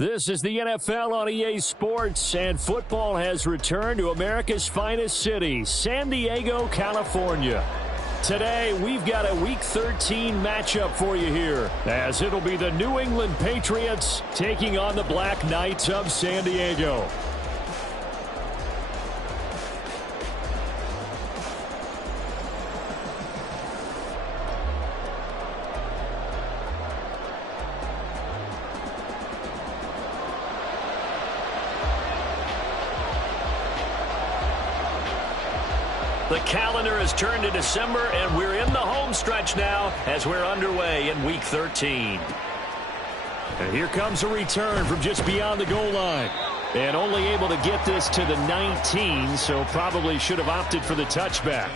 This is the NFL on EA Sports, and football has returned to America's finest city, San Diego, California. Today, we've got a Week 13 matchup for you here, as it'll be the New England Patriots taking on the Black Knights of San Diego. The calendar has turned to December, and we're in the home stretch now as we're underway in Week 13. And here comes a return from just beyond the goal line. And only able to get this to the 19, so probably should have opted for the touchback.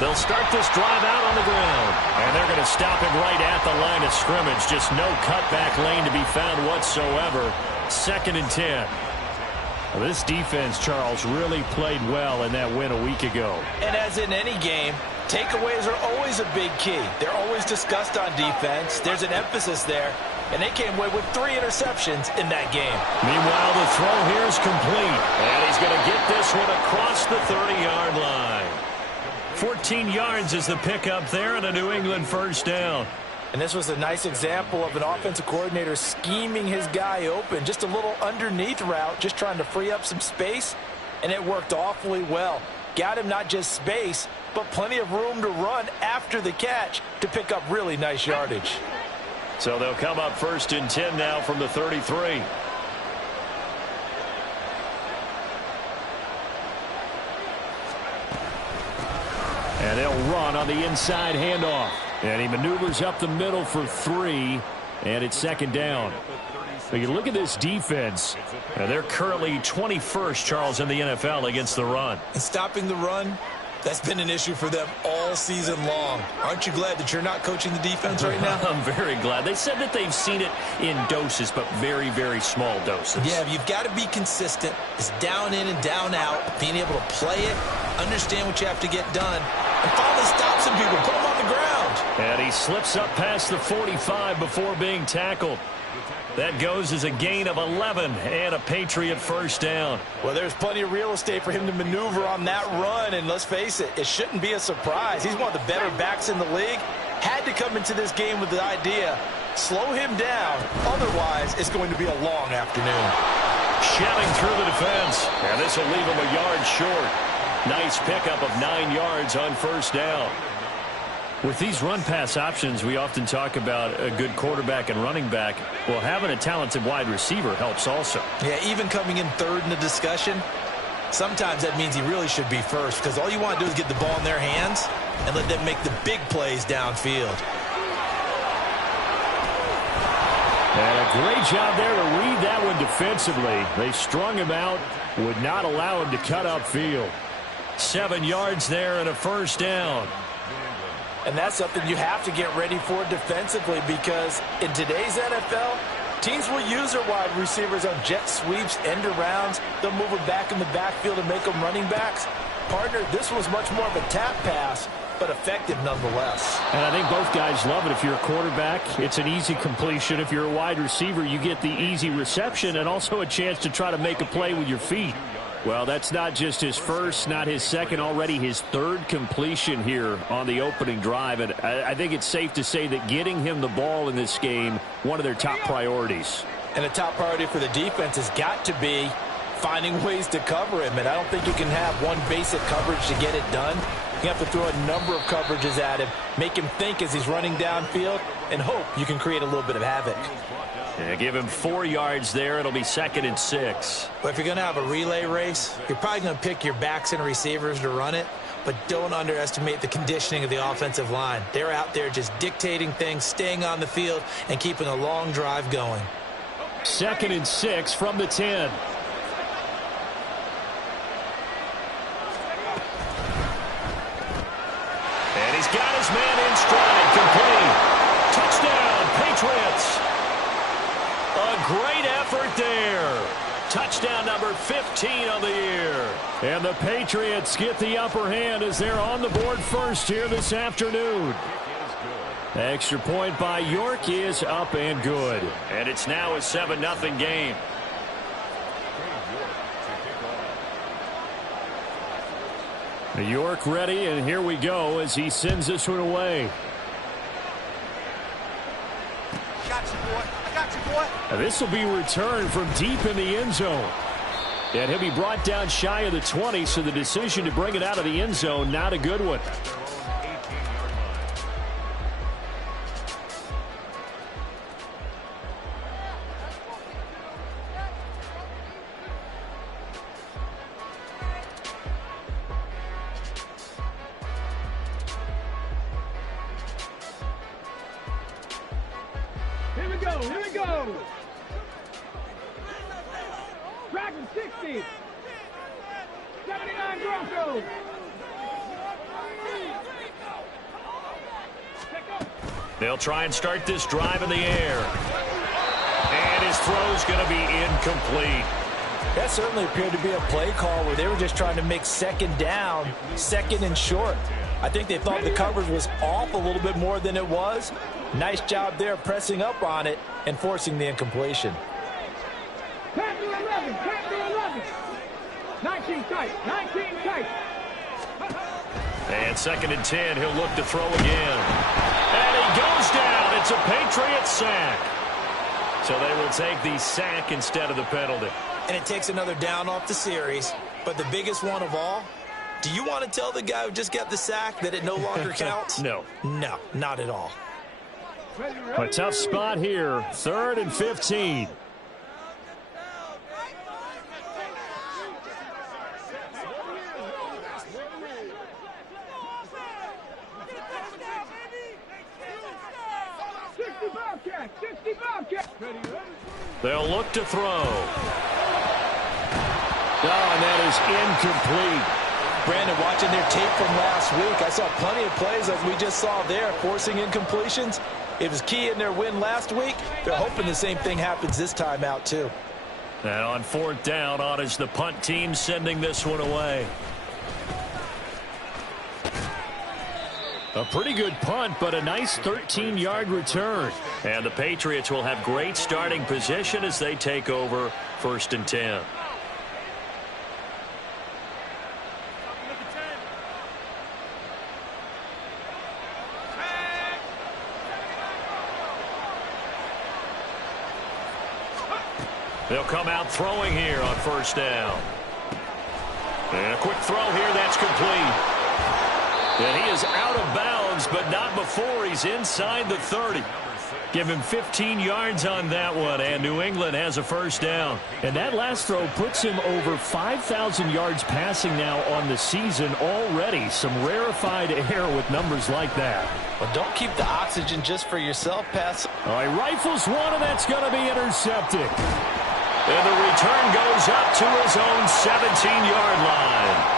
They'll start this drive out on the ground, and they're going to stop him right at the line of scrimmage. Just no cutback lane to be found whatsoever. 2nd and 10. Well, this defense, Charles, really played well in that win a week ago. And as in any game, takeaways are always a big key. They're always discussed on defense. There's an emphasis there, and they came away with 3 interceptions in that game. Meanwhile, the throw here is complete, and he's going to get this one across the 30-yard line. 14 yards is the pickup there, and a New England first down. And this was a nice example of an offensive coordinator scheming his guy open. Just a little underneath route, just trying to free up some space, and it worked awfully well. Got him not just space, but plenty of room to run after the catch to pick up really nice yardage. So they'll come up 1st and 10 now from the 33. And they'll run on the inside handoff. And he maneuvers up the middle for 3, and it's 2nd down. But you look at this defense, they're currently 21st, Charles, in the NFL against the run. And stopping the run, that's been an issue for them all season long. Aren't you glad that you're not coaching the defense right now? I'm very glad. They said that they've seen it in doses, but very, very small doses. Yeah, you've got to be consistent. It's down in and down out, being able to play it, understand what you have to get done, and finally stop some people, put them on the ground. And he slips up past the 45 before being tackled. That goes as a gain of 11 and a Patriot first down. Well, there's plenty of real estate for him to maneuver on that run, and let's face it, it shouldn't be a surprise. He's one of the better backs in the league. Had to come into this game with the idea, slow him down, otherwise it's going to be a long afternoon. Shoving through the defense, and this will leave him a yard short. Nice pickup of 9 yards on first down. With these run-pass options, we often talk about a good quarterback and running back. Well, having a talented wide receiver helps also. Yeah, even coming in 3rd in the discussion, sometimes that means he really should be first, because all you want to do is get the ball in their hands and let them make the big plays downfield. And a great job there to read that one defensively. They strung him out, would not allow him to cut upfield. 7 yards there and a first down. And that's something you have to get ready for defensively, because in today's NFL, teams will use their wide receivers on jet sweeps, end arounds. They'll move them back in the backfield and make them running backs. Partner, this was much more of a tap pass, but effective nonetheless. And I think both guys love it. If you're a quarterback, it's an easy completion. If you're a wide receiver, you get the easy reception and also a chance to try to make a play with your feet. Well, that's not just his first, not his second, already his 3rd completion here on the opening drive. And I think it's safe to say that getting him the ball in this game, one of their top priorities. And a top priority for the defense has got to be finding ways to cover him. And I don't think you can have one basic coverage to get it done. You have to throw a number of coverages at him, make him think as he's running downfield, and hope you can create a little bit of havoc. Yeah, give him 4 yards there. It'll be 2nd and 6. But if you're going to have a relay race, you're probably going to pick your backs and receivers to run it, but don't underestimate the conditioning of the offensive line. They're out there just dictating things, staying on the field, and keeping a long drive going. 2nd and 6 from the 10. And he's got his man in stride, complete. Touchdown, Patriots. A great effort there. Touchdown number 15 of the year. And the Patriots get the upper hand as they're on the board first here this afternoon. Extra point by York is up and good. And it's now a 7-0 game. York ready, and here we go as he sends this one away. This will be returned from deep in the end zone. And he'll be brought down shy of the 20, so the decision to bring it out of the end zone, not a good one. Here we go. Dragon 60. 79 Broncos. They'll try and start this drive in the air. And his throw's going to be incomplete. That certainly appeared to be a play call where they were just trying to make 2nd down, 2nd and short. I think they thought the coverage was off a little bit more than it was. Nice job there pressing up on it and forcing the incompletion. 10 to 11, 10 to 11. 19 tight, 19 tight. And 2nd and 10, he'll look to throw again. And he goes down. It's a Patriots sack. So they will take the sack instead of the penalty. And it takes another down off the series. But the biggest one of all, do you want to tell the guy who just got the sack that it no longer counts? No. No, not at all. A tough spot here. 3rd and 15. They'll look to throw. Oh, and that is incomplete. Brandon, watching their tape from last week, I saw plenty of plays like we just saw there, forcing incompletions. It was key in their win last week. They're hoping the same thing happens this time out, too. And on 4th down, on is the punt team sending this one away. A pretty good punt, but a nice 13-yard return. And the Patriots will have great starting position as they take over 1st and 10. They'll come out throwing here on 1st down. And a quick throw here, that's complete. And he is out of bounds, but not before he's inside the 30. Give him 15 yards on that one, and New England has a 1st down. And that last throw puts him over 5,000 yards passing now on the season already. Some rarefied air with numbers like that. Well, don't keep the oxygen just for yourself, Pat. All right, rifles one, and that's going to be intercepted. And the return goes up to his own 17-yard line.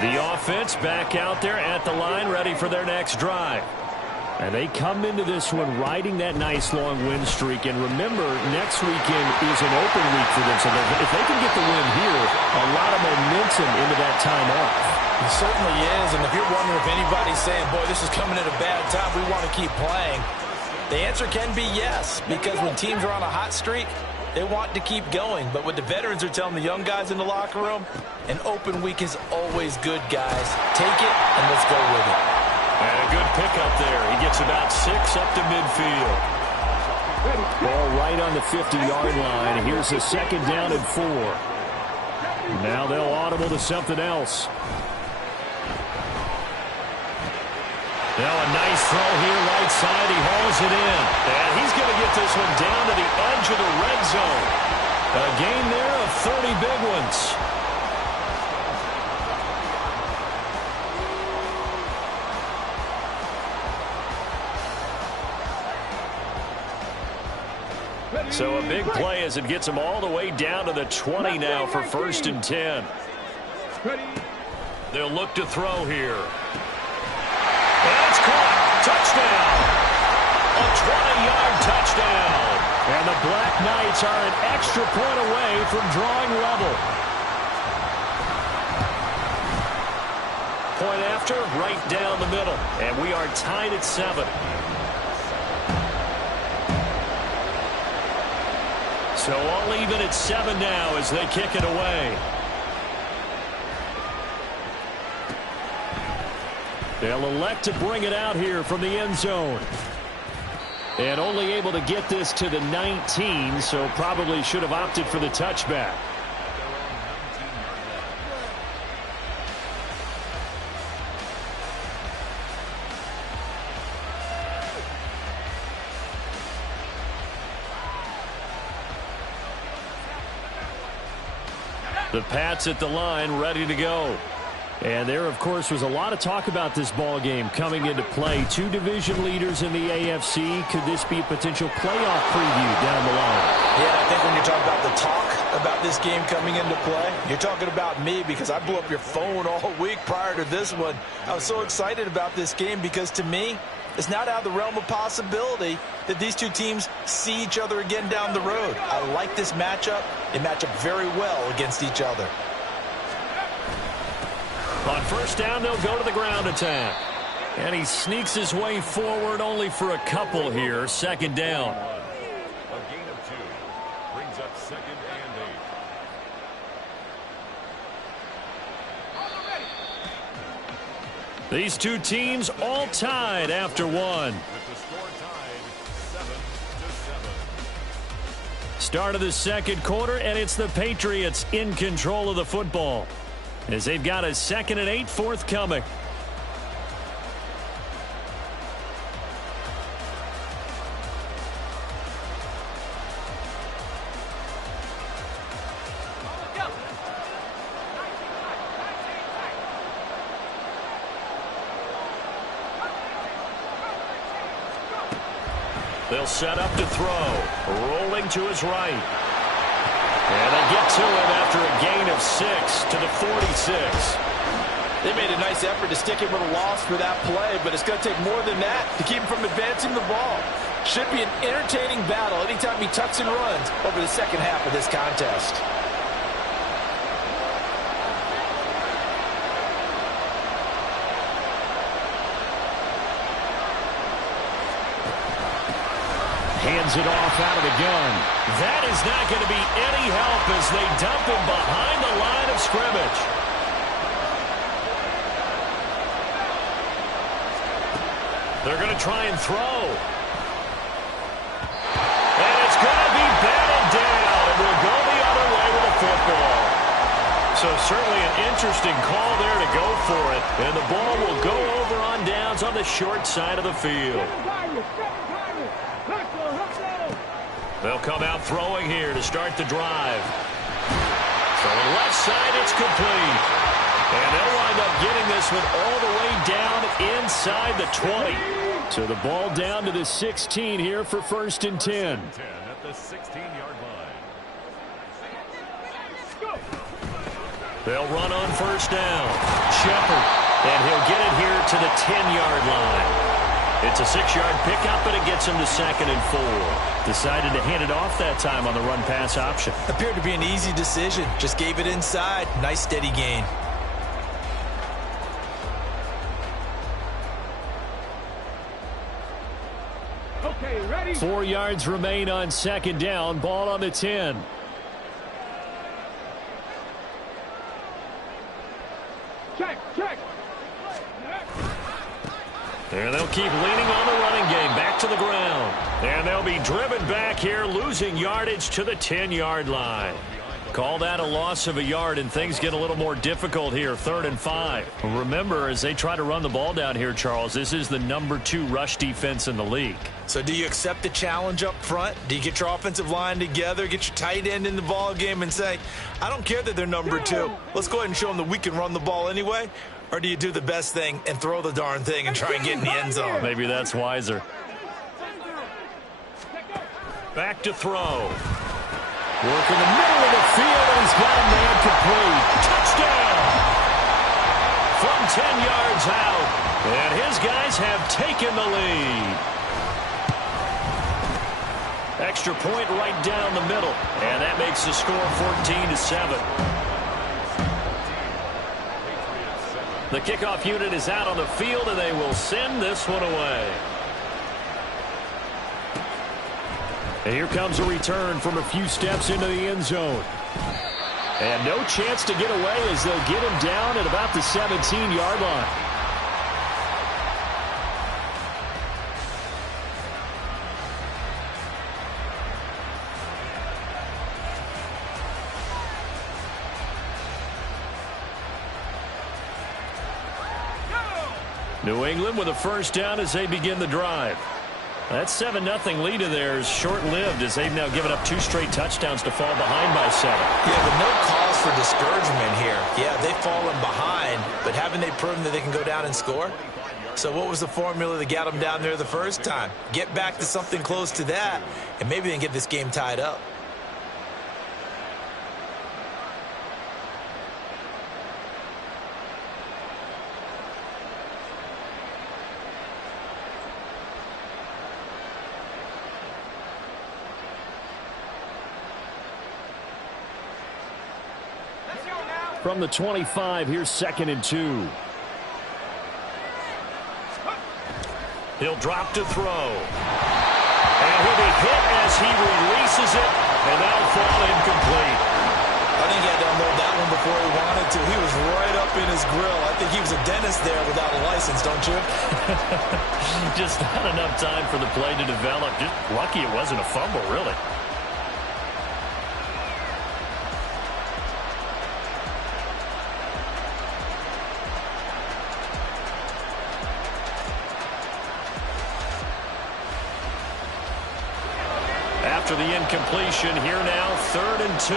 The offense back out there at the line, ready for their next drive. And they come into this one riding that nice long win streak. And remember, next weekend is an open week for them. So if they can get the win here, a lot of momentum into that time off. It certainly is. And if you're wondering if anybody's saying, boy, this is coming at a bad time, we want to keep playing, the answer can be yes. Because when teams are on a hot streak, they want to keep going. But what the veterans are telling the young guys in the locker room, an open week is always good, guys. Take it and let's go with it. And a good pickup there. He gets about 6 up to midfield. Ball right on the 50-yard line. Here's a 2nd down and 4. Now they'll audible to something else. Now a nice throw here, right side. He hauls it in. And he's going to get this one down to the edge of the red zone. A gain there of 30 big ones. So a big play as it gets him all the way down to the 20 now for 1st and 10. They'll look to throw here. And it's caught. Touchdown. A 20-yard touchdown. And the Black Knights are an extra point away from drawing level. Point after, right down the middle. And we are tied at 7. So all even at 7 now as they kick it away. They'll elect to bring it out here from the end zone. And only able to get this to the 19, so probably should have opted for the touchback. The Pats at the line, ready to go. And there, of course, was a lot of talk about this ball game coming into play. 2 division leaders in the AFC. Could this be a potential playoff preview down the line? Yeah, I think when you're talking about the talk about this game coming into play, you're talking about me because I blew up your phone all week prior to this one. I was so excited about this game because, to me, it's not out of the realm of possibility that these two teams see each other again down the road. I like this matchup. They match up very well against each other. On 1st down, they'll go to the ground attack. And he sneaks his way forward only for a couple here. 2nd down. A gain of 2 brings up 2nd and 8. These two teams all tied after 1. With the score tied 7-7. Start of the 2nd quarter, and it's the Patriots in control of the football as they've got a 2nd and 8 forthcoming. They'll set up to throw. Rolling to his right. And they get to him after a gain of 6 to the 46. They made a nice effort to stick him with a loss for that play, but it's going to take more than that to keep him from advancing the ball. Should be an entertaining battle anytime he tucks and runs over the 2nd half of this contest. Hands it off out of the gun. That is not going to be any help as they dump him behind the line of scrimmage. They're going to try and throw. And it's going to be batted down. And we'll go the other way with the football. So certainly an interesting call there to go for it. And the ball will go over on downs on the short side of the field. They'll come out throwing here to start the drive. From the left side, it's complete. And they'll wind up getting this one all the way down inside the 20. So the ball down to the 16 here for 1st and 10. 10 at the 16-yard line. They'll run on 1st down. Shepard. And he'll get it here to the 10-yard line. It's a 6-yard pickup, but it gets him to 2nd and 4. Decided to hand it off that time on the run-pass option. Appeared to be an easy decision. Just gave it inside. Nice, steady gain. Okay, ready? 4 yards remain on 2nd down. Ball on the 10. Check, check. And they'll keep leaning on the running game. Back to the ground. And they'll be driven back here, losing yardage to the 10-yard line. Behind Call that a loss of a yard, and things get a little more difficult here. 3rd and 5. Remember, as they try to run the ball down here, Charles, this is the number 2 rush defense in the league. So do you accept the challenge up front? Do you get your offensive line together, get your tight end in the ball game and say, I don't care that they're number 2. Let's go ahead and show them that we can run the ball anyway? Or do you do the best thing and throw the darn thing and try and get in the end zone? Maybe that's wiser. Back to throw. Work in the middle of the field, and he's got a man complete. Touchdown! From 10 yards out, and his guys have taken the lead. Extra point right down the middle, and that makes the score 14-7. The kickoff unit is out on the field, and they will send this one away. And here comes a return from a few steps into the end zone. And no chance to get away as they'll get him down at about the 17-yard line. New England with a first down as they begin the drive. That 7-0 lead of theirs short-lived as they've now given up 2 straight touchdowns to fall behind by 7. Yeah, but no cause for discouragement here. Yeah, they've fallen behind, but haven't they proven that they can go down and score? So what was the formula that got them down there the first time? Get back to something close to that, and maybe they can get this game tied up. From the 25, here's 2nd and 2. He'll drop to throw. And he'll be hit as he releases it, and that'll fall incomplete. I think he had to unload that one before he wanted to. He was right up in his grill. I think he was a dentist there without a license, don't you? Just not enough time for the play to develop. Just lucky it wasn't a fumble, really. After the incompletion, here now, 3rd and 2.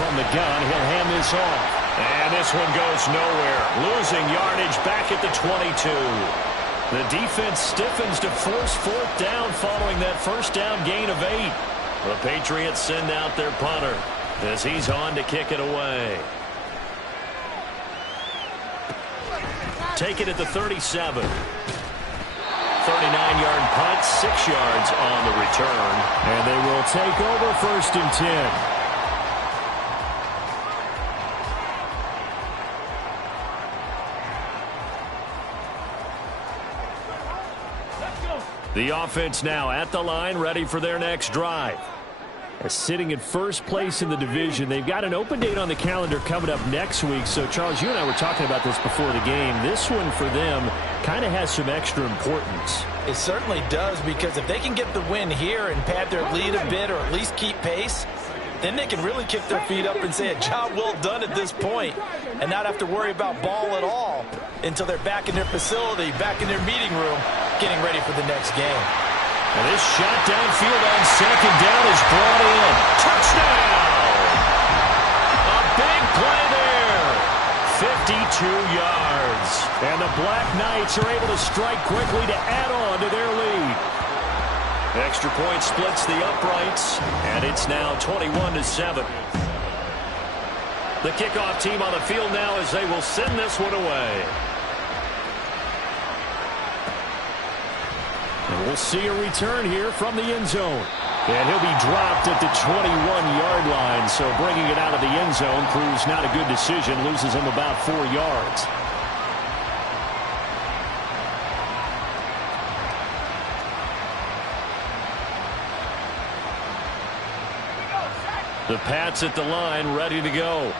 From the gun, he'll hand this off. And this one goes nowhere. Losing yardage back at the 22. The defense stiffens to force 4th down following that first down gain of 8. The Patriots send out their punter as he's on to kick it away. Take it at the 37. 39-yard punt, 6 yards on the return. And they will take over 1st and 10. The offense now at the line, ready for their next drive. Sitting in first place in the division. They've got an open date on the calendar coming up next week. So, Charles, you and I were talking about this before the game. This one for them kind of has some extra importance. It certainly does, because if they can get the win here and pad their lead a bit or at least keep pace, then they can really kick their feet up and say a job well done at this point and not have to worry about ball at all until they're back in their facility, back in their meeting room, getting ready for the next game. And this shot downfield on 2nd down is brought in. Touchdown! A big play there. 52 yards. And the Black Knights are able to strike quickly to add on to their lead. Extra point splits the uprights, and it's now 21-7. The kickoff team on the field now as they will send this one away. And we'll see a return here from the end zone. And he'll be dropped at the 21-yard line. So bringing it out of the end zone proves not a good decision. Loses him about 4 yards. The Pats at the line, ready to go.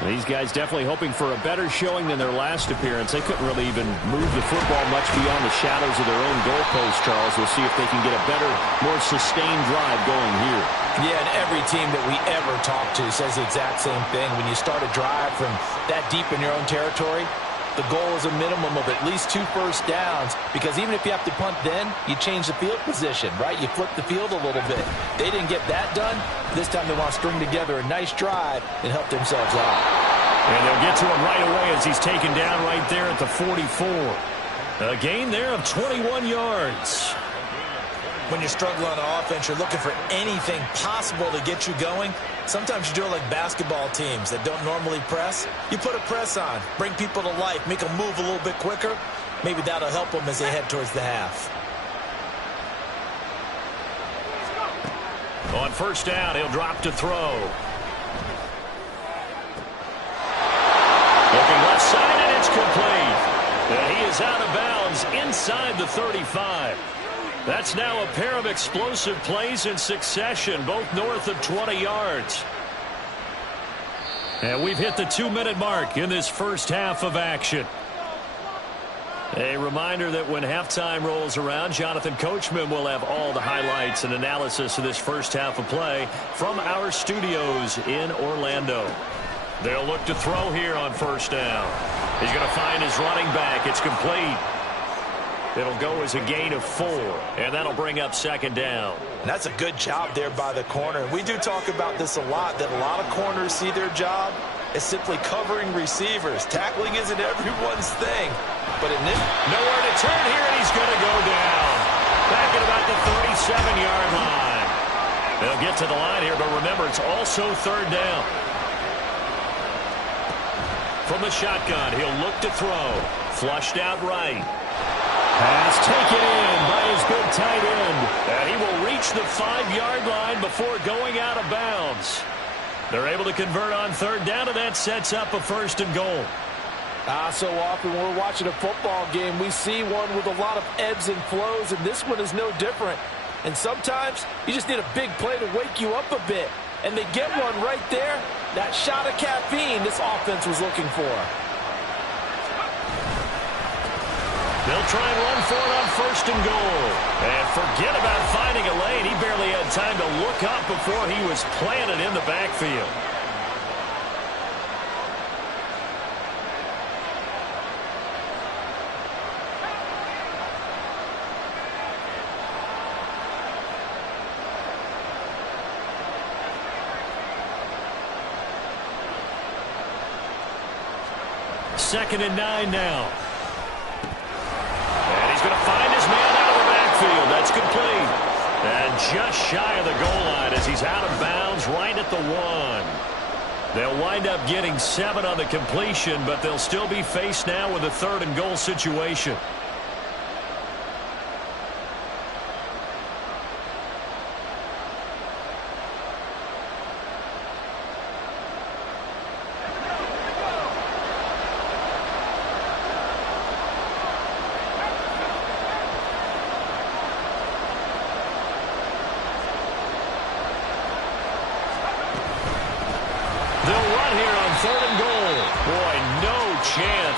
These guys definitely hoping for a better showing than their last appearance. They couldn't really even move the football much beyond the shadows of their own goalpost, Charles. We'll see if they can get a better, more sustained drive going here. Yeah, and every team that we ever talk to says the exact same thing. When you start a drive from that deep in your own territory, the goal is a minimum of at least 2 first downs, because even if you have to punt then, you change the field position, right? You flip the field a little bit. They didn't get that done. This time they want to string together a nice drive and help themselves out. And they'll get to him right away as he's taken down right there at the 44. A gain there of 21 yards. When you struggle on offense, you're looking for anything possible to get you going. Sometimes you do it like basketball teams that don't normally press. You put a press on, bring people to life, make them move a little bit quicker. Maybe that'll help them as they head towards the half. On first down, he'll drop to throw. Looking left side, and it's complete. And he is out of bounds inside the 35. That's now a pair of explosive plays in succession, both north of 20 yards. And we've hit the 2-minute mark in this first half of action. A reminder that when halftime rolls around, Jonathan Coachman will have all the highlights and analysis of this first half of play from our studios in Orlando. They'll look to throw here on first down. He's going to find his running back. It's complete. It'll go as a gain of 4, and that'll bring up second down. And that's a good job there by the corner. We do talk about this a lot, that a lot of corners see their job as simply covering receivers. Tackling isn't everyone's thing. But in this, nowhere to turn here, and he's going to go down. Back at about the 37-yard line. They'll get to the line here, but remember, it's also third down. From the shotgun, he'll look to throw. Flushed out right. Pass taken in by his good tight end. And he will reach the 5-yard line before going out of bounds. They're able to convert on third down, and that sets up a first and goal. So often when we're watching a football game, we see one with a lot of ebbs and flows, and this one is no different. And sometimes you just need a big play to wake you up a bit. And they get one right there. That shot of caffeine this offense was looking for. They'll try and run for it on first and goal. And forget about finding a lane. He barely had time to look up before he was planted in the backfield. Second and 9 now. And he's going to find his man out of the backfield. That's complete. And just shy of the goal line as he's out of bounds right at the 1. They'll wind up getting 7 on the completion, but they'll still be faced now with a third and goal situation.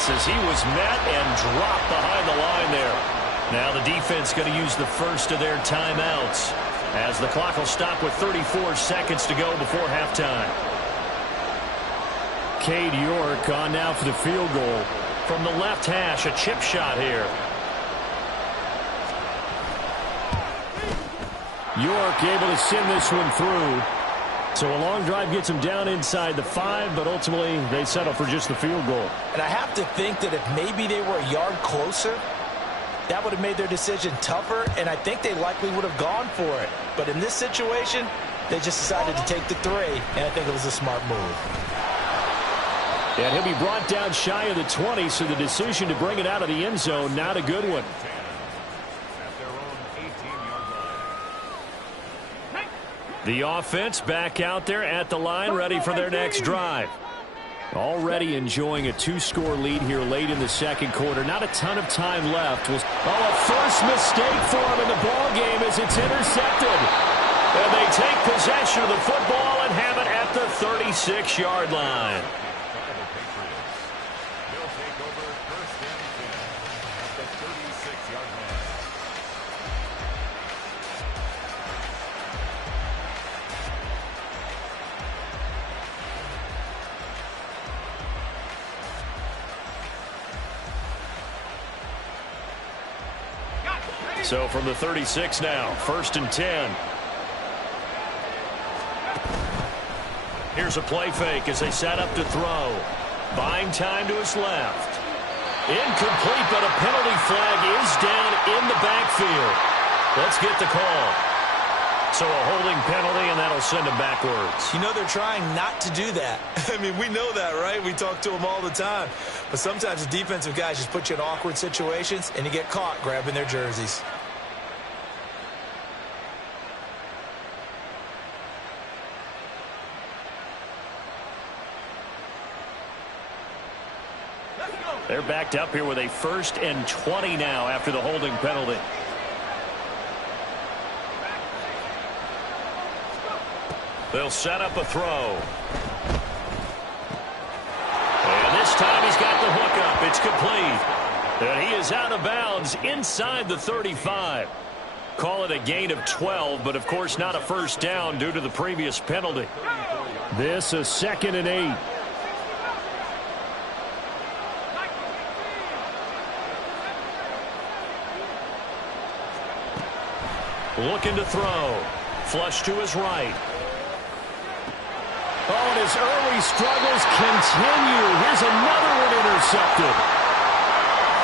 As he was met and dropped behind the line there. Now the defense going to use the first of their timeouts as the clock will stop with 34 seconds to go before halftime. Cade York on now for the field goal from the left hash. A chip shot here. York able to send this one through. So a long drive gets them down inside the 5, but ultimately they settle for just the field goal. And I have to think that if maybe they were a yard closer, that would have made their decision tougher, and I think they likely would have gone for it. But in this situation, they just decided to take the 3, and I think it was a smart move. And he'll be brought down shy of the 20, so the decision to bring it out of the end zone, not a good one. The offense back out there at the line, ready for their next drive. Already enjoying a 2-score lead here late in the second quarter. Not a ton of time left. A first mistake for him in the ball game as it's intercepted. And they take possession of the football and have it at the 36-yard line. by the Patriots. They'll take over first and 10 at the 36-yard line. So from the 36 now, first and 10. Here's a play fake as they set up to throw. Buying time to his left. Incomplete, but a penalty flag is down in the backfield. Let's get the call. So a holding penalty, and that'll send him backwards. You know, they're trying not to do that. I mean, we know that, right? We talk to them all the time. But sometimes the defensive guys just put you in awkward situations, and you get caught grabbing their jerseys. They're backed up here with a first and 20 now after the holding penalty. They'll set up a throw. And this time he's got the hookup. It's complete. And he is out of bounds inside the 35. Call it a gain of 12, but of course not a first down due to the previous penalty. This is second and 8. Looking to throw. Flush to his right. Oh, and his early struggles continue. Here's another one intercepted.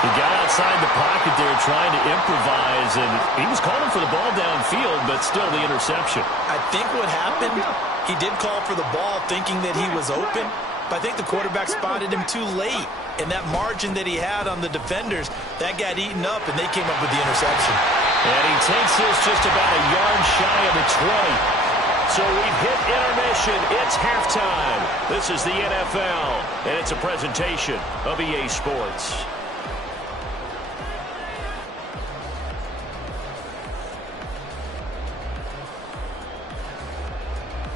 He got outside the pocket there trying to improvise, and he was calling for the ball downfield, but still the interception. I think what happened, he did call for the ball thinking that he was open, but I think the quarterback spotted him too late. And that margin that he had on the defenders, that got eaten up, and they came up with the interception. And he takes this just about a yard shy of the 20. So we've hit intermission. It's halftime. This is the NFL, and it's a presentation of EA Sports.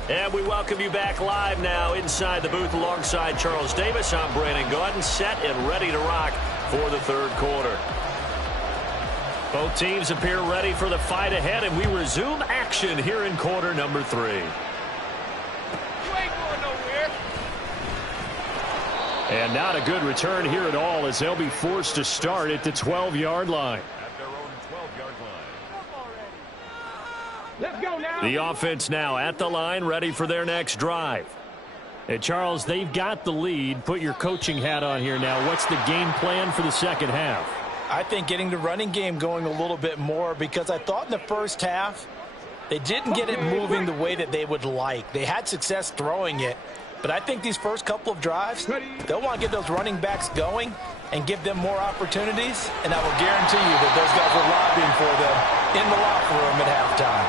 And we welcome you back live now inside the booth alongside Charles Davis. I'm Brandon Gaudin, set and ready to rock for the third quarter. Both teams appear ready for the fight ahead, and we resume action here in quarter number 3. You ain't going nowhere. And not a good return here at all, as they'll be forced to start at the 12-yard line. At their own 12-yard line. Let's go now. The offense now at the line, ready for their next drive. And Charles, they've got the lead. Put your coaching hat on here now. What's the game plan for the second half? I think getting the running game going a little bit more, because I thought in the first half they didn't get it moving the way that they would like. They had success throwing it, but I think these first couple of drives, they'll want to get those running backs going and give them more opportunities, and I will guarantee you that those guys are lobbying for them in the locker room at halftime.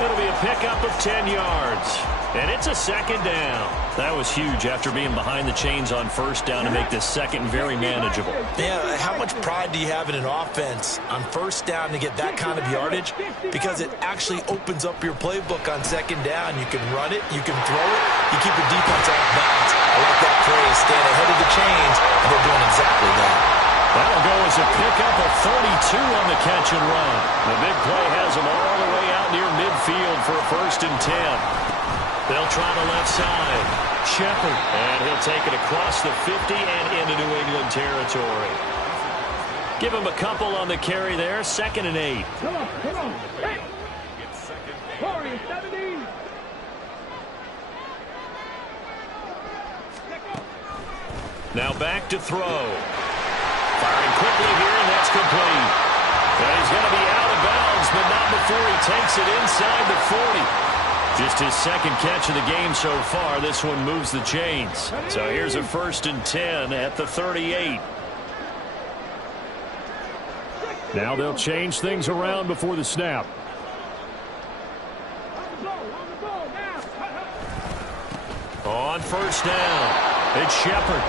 It'll be a pickup of 10 yards, and it's a second down. That was huge after being behind the chains on first down to make this second very manageable. Yeah, how much pride do you have in an offense on first down to get that kind of yardage? Because it actually opens up your playbook on second down. You can run it, you can throw it, you keep the defense off balance. I like that phrase, stand ahead of the chains, and they're doing exactly that. That'll go as a pickup of 32 on the catch and run. The big play has them all the way out near midfield for a first and 10. They'll try the left side. Shepard. And he'll take it across the 50 and into New England territory. Give him a couple on the carry there. Second and 8. Come on, come on. Hey. It's second and 40, 17. Now back to throw. Firing quickly here, and that's complete. And he's going to be out of bounds, but not before he takes it inside the 40. Just his second catch of the game so far. This one moves the chains. So here's a first and 10 at the 38. Now they'll change things around before the snap. On first down, it's Shepard.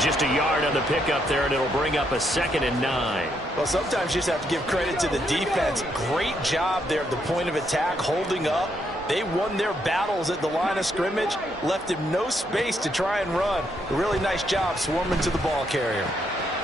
Just a yard on the pickup there, and it'll bring up a second and 9. Well, sometimes you just have to give credit to the defense. Great job there at the point of attack, holding up, They won their battles at the line of scrimmage, left him no space to try and run. A really nice job swarming to the ball carrier.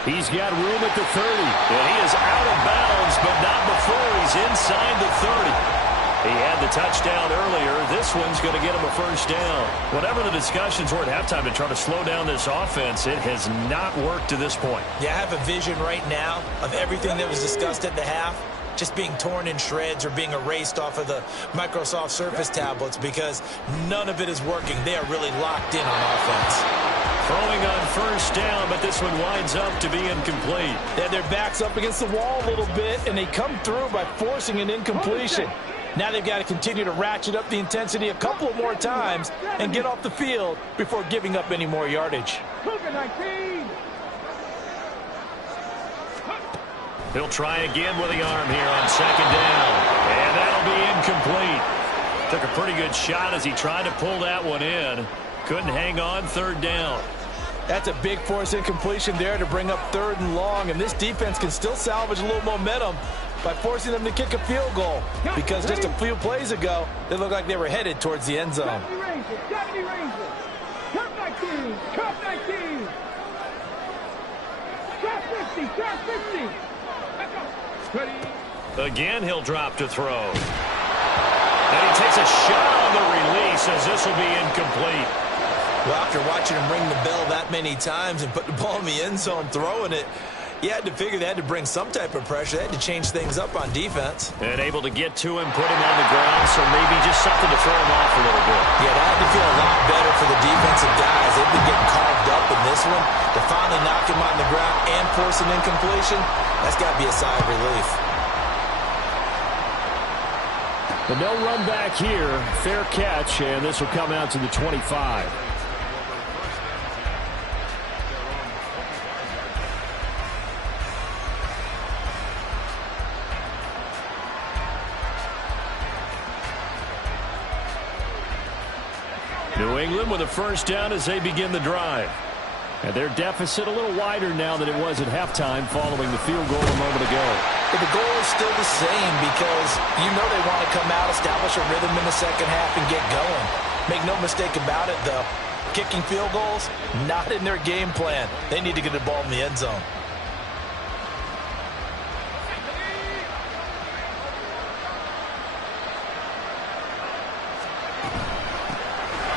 He's got room at the 30, and he is out of bounds, but not before he's inside the 30. He had the touchdown earlier. This one's going to get him a first down. Whatever the discussions were at halftime to try to slow down this offense, it has not worked to this point. Yeah, I have a vision right now of everything that was discussed at the half just being torn in shreds or being erased off of the Microsoft Surface tablets because none of it is working. They are really locked in on offense. Throwing on first down, but this one winds up to be incomplete. They had their backs up against the wall a little bit, and they come through by forcing an incompletion. Now they've got to continue to ratchet up the intensity a couple of more times and get off the field before giving up any more yardage. He'll try again with the arm here on second down. And that'll be incomplete. Took a pretty good shot as he tried to pull that one in. Couldn't hang on third down. That's a big force incompletion there to bring up third and long. And this defense can still salvage a little momentum by forcing them to kick a field goal. Because just a few plays ago, they looked like they were headed towards the end zone. Again, he'll drop to throw. And he takes a shot on the release as this will be incomplete. Well, after watching him ring the bell that many times and put the ball in the end zone throwing it, you had to figure they had to bring some type of pressure. They had to change things up on defense. And able to get to him, put him on the ground, so maybe just something to throw him off a little bit. Yeah, that had to feel a lot better for the defensive guys. They've been getting carved up in this one. To finally knock him on the ground and force an incompletion, that's got to be a sigh of relief. But no run back here. Fair catch, and this will come out to the 25. New England with a first down as they begin the drive. And their deficit a little wider now than it was at halftime following the field goal a moment ago. But the goal is still the same because you know they want to come out, establish a rhythm in the second half, and get going. Make no mistake about it, though. Kicking field goals, not in their game plan. They need to get the ball in the end zone.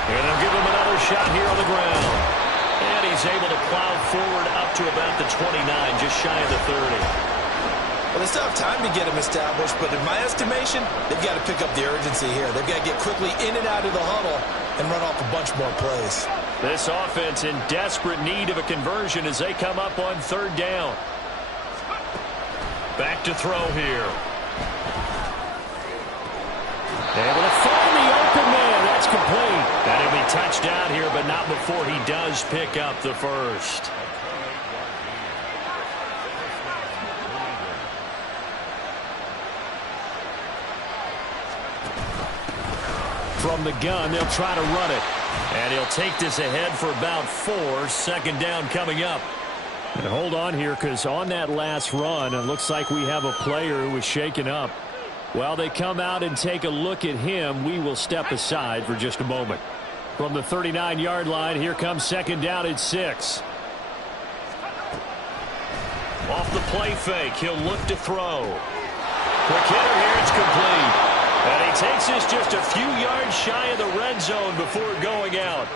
And they'll give him another shot here on the ground. And he's able to plow forward up to about the 29, just shy of the 30. Well, they still have time to get him established, but in my estimation, they've got to pick up the urgency here. They've got to get quickly in and out of the huddle and run off a bunch more plays. This offense in desperate need of a conversion as they come up on third down. Back to throw here. Able to find the open man. That's complete. And he'll be touched down here, but not before he does pick up the first. From the gun, they'll try to run it. And he'll take this ahead for about 4. Second down coming up. And hold on here, because on that last run, it looks like we have a player who was shaken up. While they come out and take a look at him, we will step aside for just a moment. From the 39-yard line, here comes second down at 6. Off the play fake, he'll look to throw. Quick hitter here, it's complete. And he takes this just a few yards shy of the red zone before going out.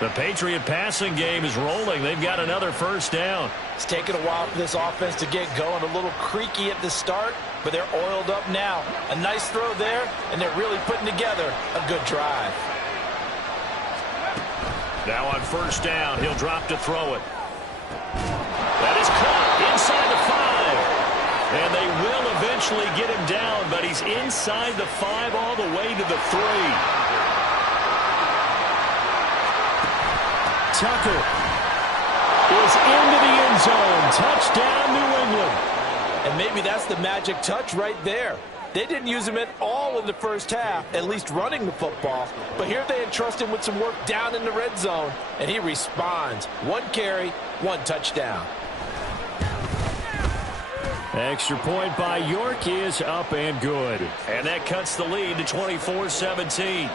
The Patriot passing game is rolling. They've got another first down. It's taken a while for this offense to get going. A little creaky at the start, but they're oiled up now. A nice throw there, and they're really putting together a good drive. Now on first down, he'll drop to throw it. That is caught inside the 5. And they will eventually get him down, but he's inside the 5 all the way to the 3. Tucker is into the end zone. Touchdown, New England. And maybe that's the magic touch right there. They didn't use him at all in the first half, at least running the football. But here they entrust him with some work down in the red zone, and he responds. 1 carry, 1 touchdown. Extra point by York is up and good. And that cuts the lead to 24-17.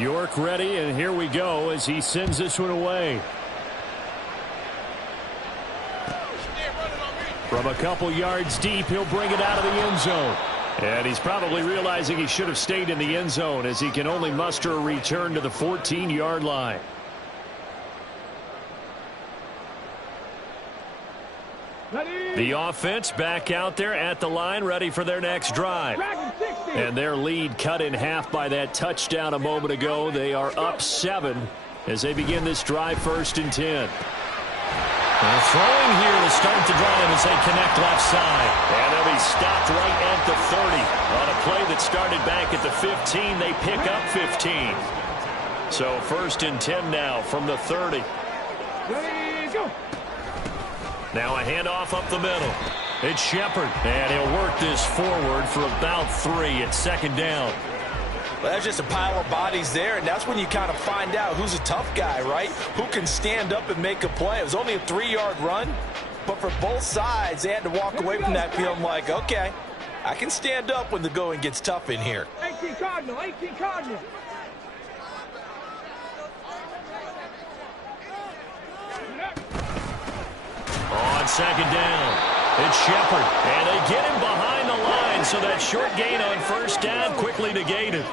York ready, and here we go as he sends this one away. From a couple yards deep, he'll bring it out of the end zone. And he's probably realizing he should have stayed in the end zone as he can only muster a return to the 14-yard line. The offense back out there at the line, ready for their next drive. And their lead cut in half by that touchdown a moment ago. They are up 7 as they begin this drive, 1st and 10. And throwing here to start the drive as they connect left side. And they'll be stopped right at the 30. On a play that started back at the 15, they pick up 15. So 1st and 10 now from the 30. Ready, go. Now a handoff up the middle. It's Shepard, and he'll work this forward for about 3 at 2nd down. Well, that's just a pile of bodies there, and that's when you kind of find out who's a tough guy, right? Who can stand up and make a play. It was only a 3-yard run, but for both sides, they had to walk away from that feeling like, okay, I can stand up when the going gets tough in here. 18 Cardinal, 18 Cardinal. On 2nd down, it's Shepard, and they get him behind the line, so that short gain on 1st down quickly negated.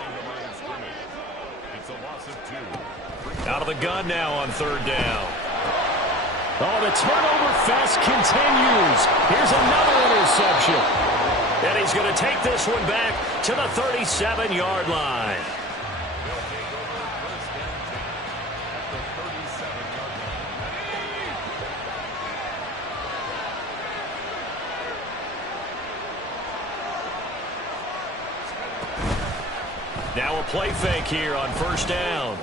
Out of the gun now on 3rd down. Oh, the turnover fest continues. Here's another interception. And he's going to take this one back to the 37-yard line. Now a play fake here on 1st down.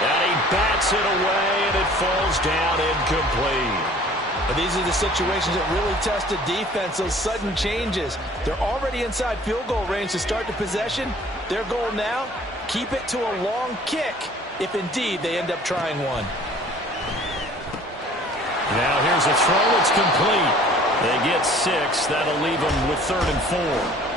And he bats it away, and it falls down incomplete. But these are the situations that really test the defense, those sudden changes. They're already inside field goal range to start the possession. Their goal now, keep it to a long kick, if indeed they end up trying one. Now here's a throw. It's complete. They get 6. That'll leave them with 3rd and 4.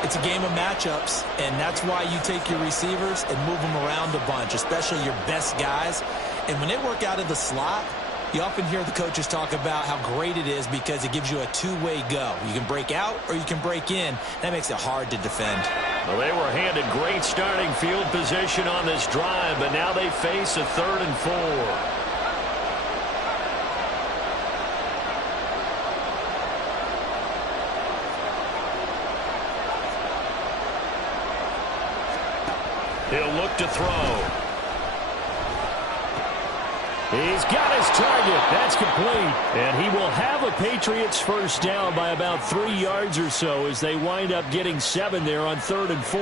It's a game of matchups, and that's why you take your receivers and move them around a bunch, especially your best guys. And when they work out of the slot, you often hear the coaches talk about how great it is because it gives you a two-way go. You can break out or you can break in. That makes it hard to defend. Well, they were handed great starting field position on this drive, but now they face a 3rd and 4. He'll look to throw. He's got his target. That's complete. And he will have a Patriots 1st down by about 3 yards or so as they wind up getting 7 there on 3rd and 4.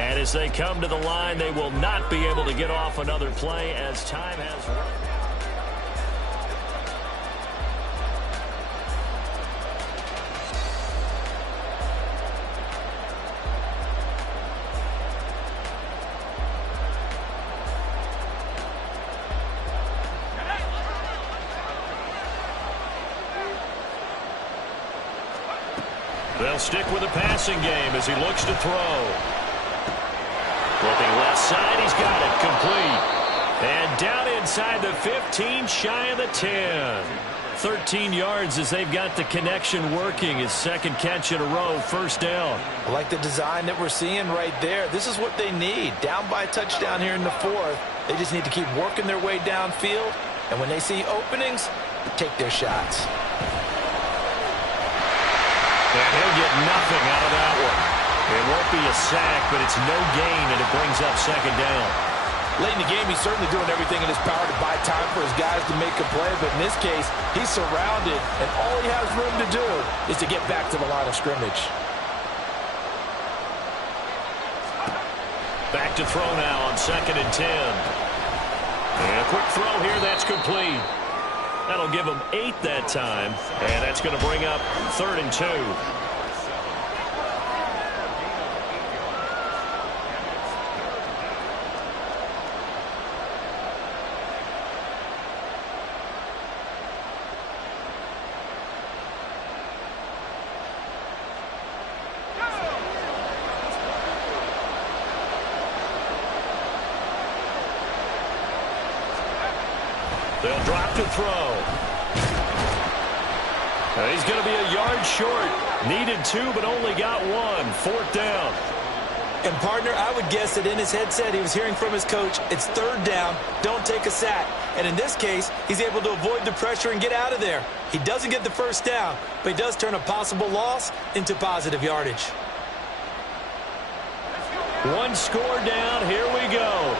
And as they come to the line, they will not be able to get off another play as time has run. They'll stick with the passing game as he looks to throw. Looking left side, he's got it complete. And down inside the 15, shy of the 10. 13 yards as they've got the connection working. His 2nd catch in a row, 1st down. I like the design that we're seeing right there. This is what they need. Down by a touchdown here in the 4th. They just need to keep working their way downfield. And when they see openings, take their shots. And he'll get nothing out of that one. It won't be a sack, but it's no gain, and it brings up 2nd down. Late in the game, he's certainly doing everything in his power to buy time for his guys to make a play, but in this case, he's surrounded, and all he has room to do is to get back to the line of scrimmage. Back to throw now on 2nd and 10. And a quick throw here, that's complete. That'll give him 8 that time, and that's going to bring up 3rd and 2. They'll drop to throw. He's going to be a yard short. Needed 2, but only got 1. 4th down. And, partner, I would guess that in his headset he was hearing from his coach, it's 3rd down, don't take a sack. And in this case, he's able to avoid the pressure and get out of there. He doesn't get the 1st down, but he does turn a possible loss into positive yardage. 1 score down. Here we go.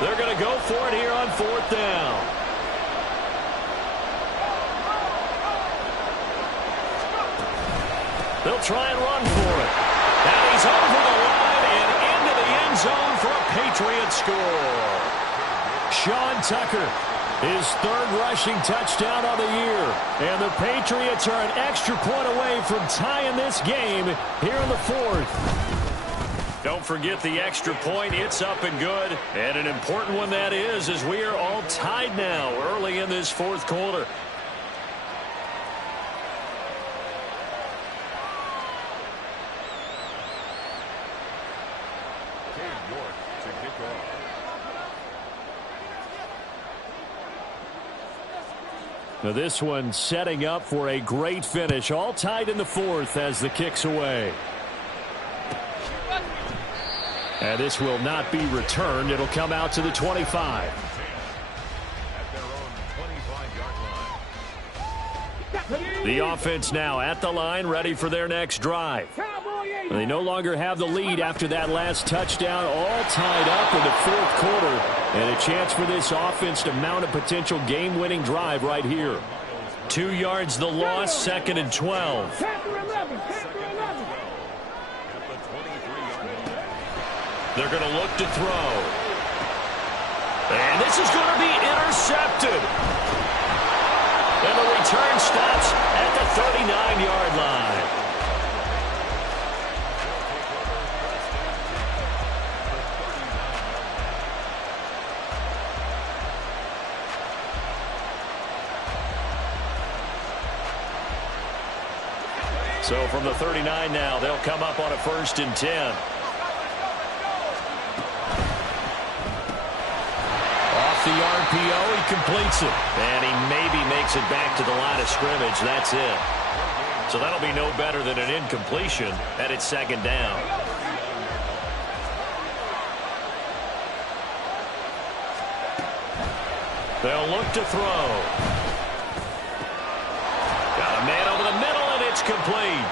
They're going to go for it here on 4th down. They'll try and run for it. And he's over the line and into the end zone for a Patriot score. Sean Tucker, his 3rd rushing touchdown of the year. And the Patriots are an extra point away from tying this game here in the 4th. Don't forget the extra point. It's up and good. And an important one that is, as we are all tied now early in this 4th quarter. Now this one setting up for a great finish. All tied in the 4th as the kick's away. And this will not be returned. It'll come out to the 25. At their own 25-yard line. The offense now at the line, ready for their next drive. They no longer have the lead after that last touchdown, all tied up in the 4th quarter. And a chance for this offense to mount a potential game-winning drive right here. 2 yards the loss, 2nd and 12. They're going to look to throw. And this is going to be intercepted. And the return stops at the 39-yard line. So from the 39 now, they'll come up on a 1st and 10. Off the RPO, he completes it. And he maybe makes it back to the line of scrimmage. That's it. So that'll be no better than an incompletion at its 2nd down. They'll look to throw. Got a man over the middle, and it's complete.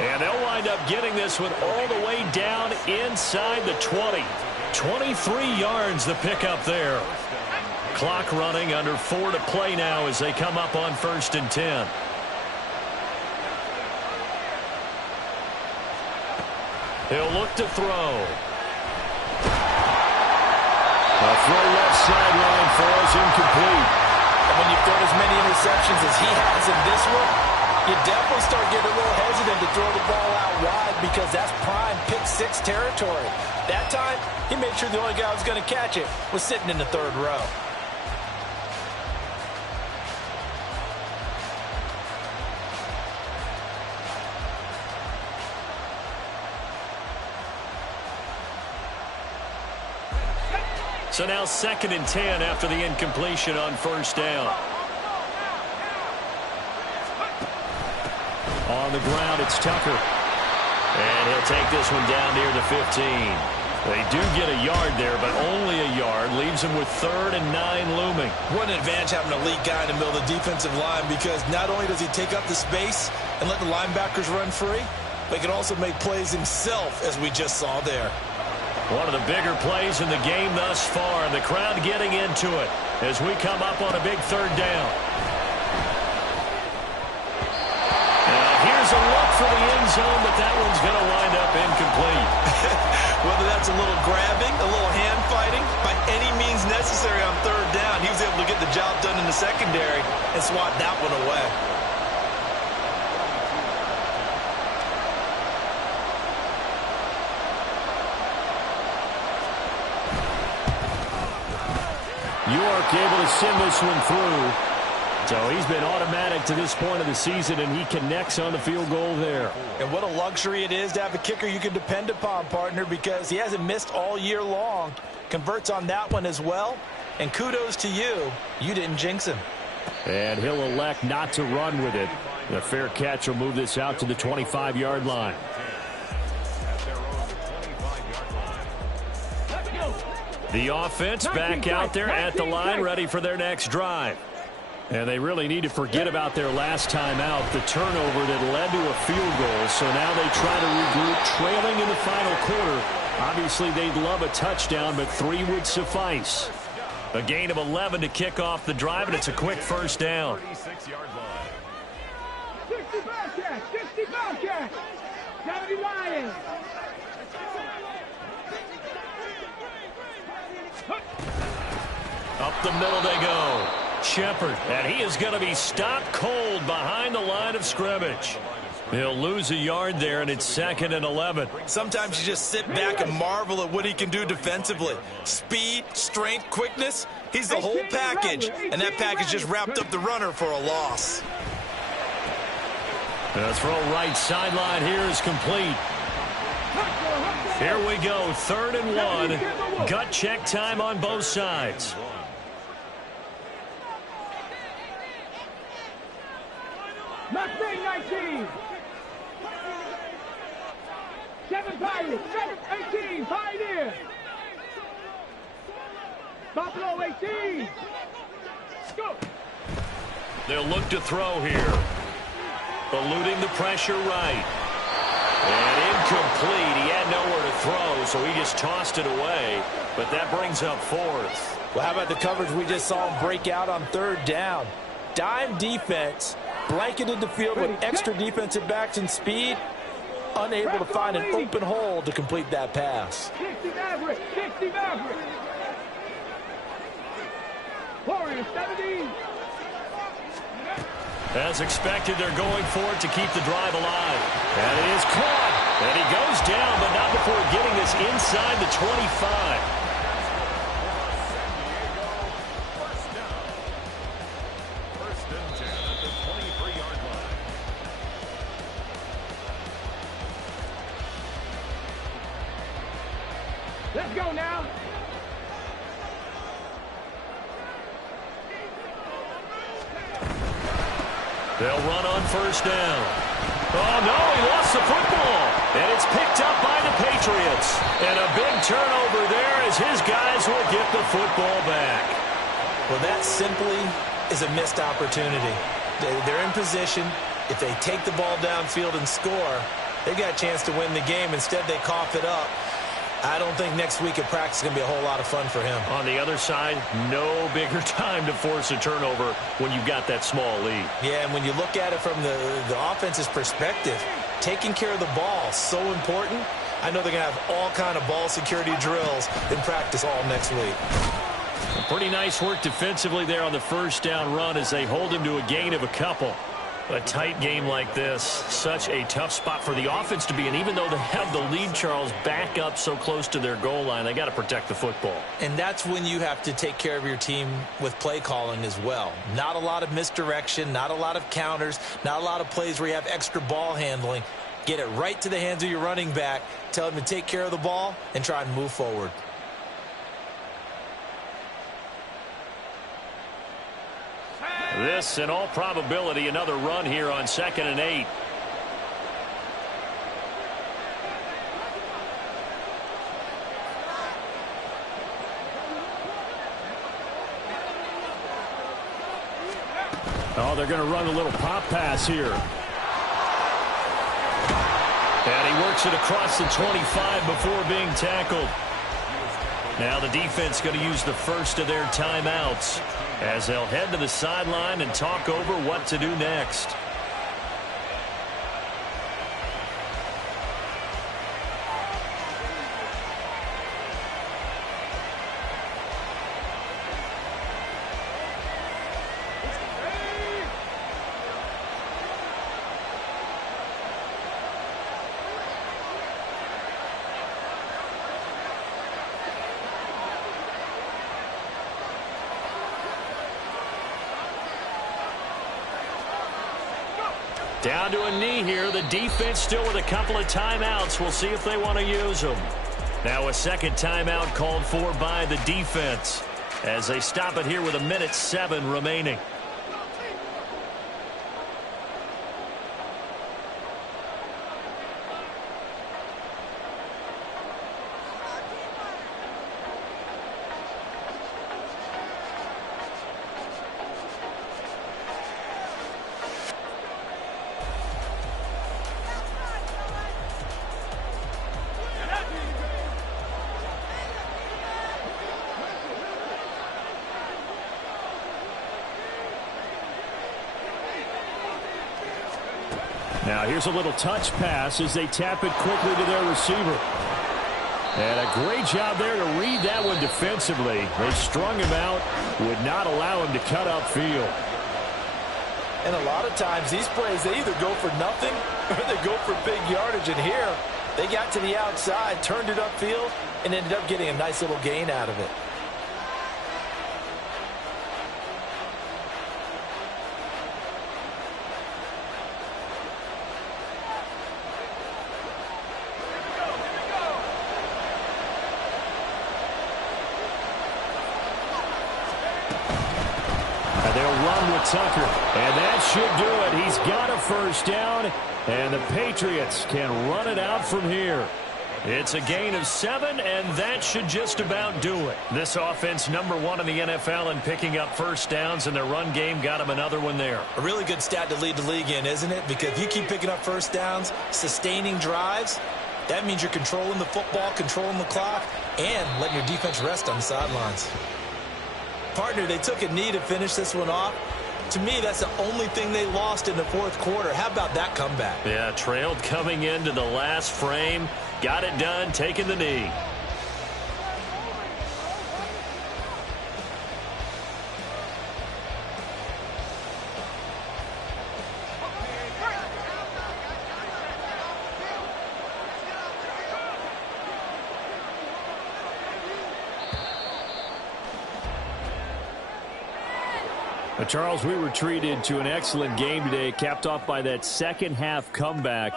And they'll wind up getting this one all the way down inside the 20. 23 yards the pickup there. Clock running, under 4 to play now as they come up on 1st and 10. He'll look to throw. A throw left sideline for us, incomplete. And when you've thrown as many interceptions as he has in this one, you definitely start getting a little hesitant to throw the ball out wide because that's prime pick-6 territory. That time, he made sure the only guy who was going to catch it was sitting in the 3rd row. So now 2nd and 10 after the incompletion on 1st down. On the ground, it's Tucker. And he'll take this one down near the 15. They do get a yard there, but only a yard. Leaves them with 3rd and 9 looming. What an advantage having an elite guy in the middle of the defensive line, because not only does he take up the space and let the linebackers run free, but he can also make plays himself, as we just saw there. One of the bigger plays in the game thus far, and the crowd getting into it as we come up on a big 3rd down. Here's a look for the end zone, but that one's going to wind up incomplete. Whether that's a little grabbing, a little hand fighting, by any means necessary on 3rd down, he was able to get the job done in the secondary and swat that one away. York able to send this one through. So he's been automatic to this point of the season, and he connects on the field goal there. And what a luxury it is to have a kicker you can depend upon, partner, because he hasn't missed all year long. Converts on that one as well. And kudos to you. You didn't jinx him. And he'll elect not to run with it. The fair catch will move this out to the 25-yard line. The offense back out there at the line, ready for their next drive. And they really need to forget about their last time out, the turnover that led to a field goal. So now they try to regroup, trailing in the final quarter. Obviously, they'd love a touchdown, but 3 would suffice. A gain of 11 to kick off the drive, and it's a quick first down. 36-yard line. 60 Bobcats, 60 Bobcats. 70 Lions. Up the middle they go. Shepard, and he is going to be stopped cold behind the line of scrimmage. He'll lose a yard there, and it's 2nd and 11. Sometimes you just sit back and marvel at what he can do defensively. Speed, strength, quickness. He's the whole package, and that package just wrapped up the runner for a loss. The throw right sideline here is complete. Here we go, 3rd and 1. Gut check time on both sides. Mustang 19. 7 Pirates. 18. Pioneer. Buffalo 18. Go. They'll look to throw here. Eluding the pressure right. And incomplete. He had nowhere to throw, so he just tossed it away. But that brings up 4th. Well, how about the coverage we just saw him break out on 3rd down? Dime defense, blanketed the field with extra defensive backs and speed, unable to find an open hole to complete that pass. 60 Maverick. 60 Maverick. Warriors 17. As expected, they're going for it to keep the drive alive. And it is caught. And he goes down, but not before getting this inside the 25. Let's go now. They'll run on 1st down. Oh, no, he lost the football. And it's picked up by the Patriots. And a big turnover there as his guys will get the football back. Well, that simply is a missed opportunity. They're in position. If they take the ball downfield and score, they got a chance to win the game. Instead, they cough it up. I don't think next week at practice is going to be a whole lot of fun for him. On the other side, no bigger time to force a turnover when you've got that small lead. Yeah, and when you look at it from the offense's perspective, taking care of the ball, so important. I know they're going to have all kind of ball security drills in practice all next week. Pretty nice work defensively there on the 1st down run as they hold him to a gain of a couple. A tight game like this, such a tough spot for the offense to be in. Even though they have the lead, Charles, back up so close to their goal line, they got to protect the football. And that's when you have to take care of your team with play calling as well. Not a lot of misdirection, not a lot of counters, not a lot of plays where you have extra ball handling. Get it right to the hands of your running back, tell him to take care of the ball, and try and move forward. This, in all probability, another run here on 2nd and 8. Oh, they're going to run a little pop pass here. And he works it across the 25 before being tackled. Now the defense going to use the first of their timeouts as they'll head to the sideline and talk over what to do next. Down to a knee here. The defense still with a couple of timeouts. We'll see if they want to use them. Now a second timeout called for by the defense. as they stop it here with 1:07 remaining. Now here's a little touch pass as they tap it quickly to their receiver. And a great job there to read that one defensively. They strung him out, would not allow him to cut upfield. And a lot of times these plays, they either go for nothing or they go for big yardage. And here, they got to the outside, turned it upfield, and ended up getting a nice little gain out of it. Tucker, and that should do it. He's got a first down, and the Patriots can run it out from here. It's a gain of 7, and that should just about do it. This offense #1 in the NFL in picking up first downs, and their run game got them another one there. A really good stat to lead the league in, isn't it? Because if you keep picking up first downs, sustaining drives, that means you're controlling the football, controlling the clock, and letting your defense rest on the sidelines. Partner, they took a knee to finish this one off. To me, that's the only thing they lost in the fourth quarter. How about that comeback? Yeah, trailed coming into the last frame. Got it done, taking the knee. Charles, we were treated to an excellent game today, capped off by that second half comeback.